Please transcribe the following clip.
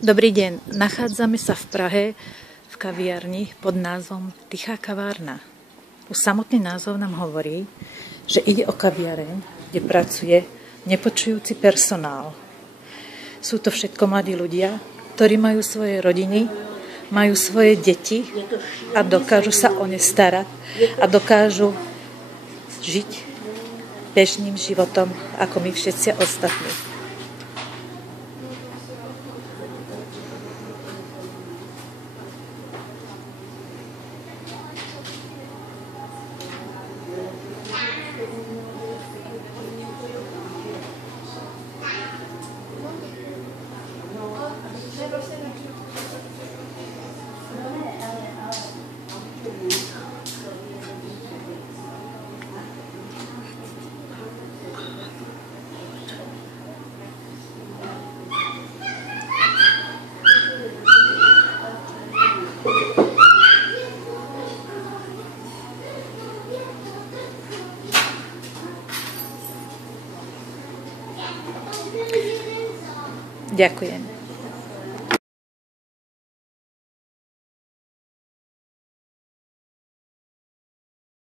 Dobrý deň, nachádzame sa v Prahe v kaviarni pod názvom Tichá kavárna. Už samotný názov nám hovorí, že ide o kaviareň, kde pracuje nepočujúci personál. Sú to všetko mladí ľudia, ktorí majú svoje rodiny, majú svoje deti a dokážu sa o ne starať a dokážu žiť bežným životom, ako my všetci ostatní. Ďakujem.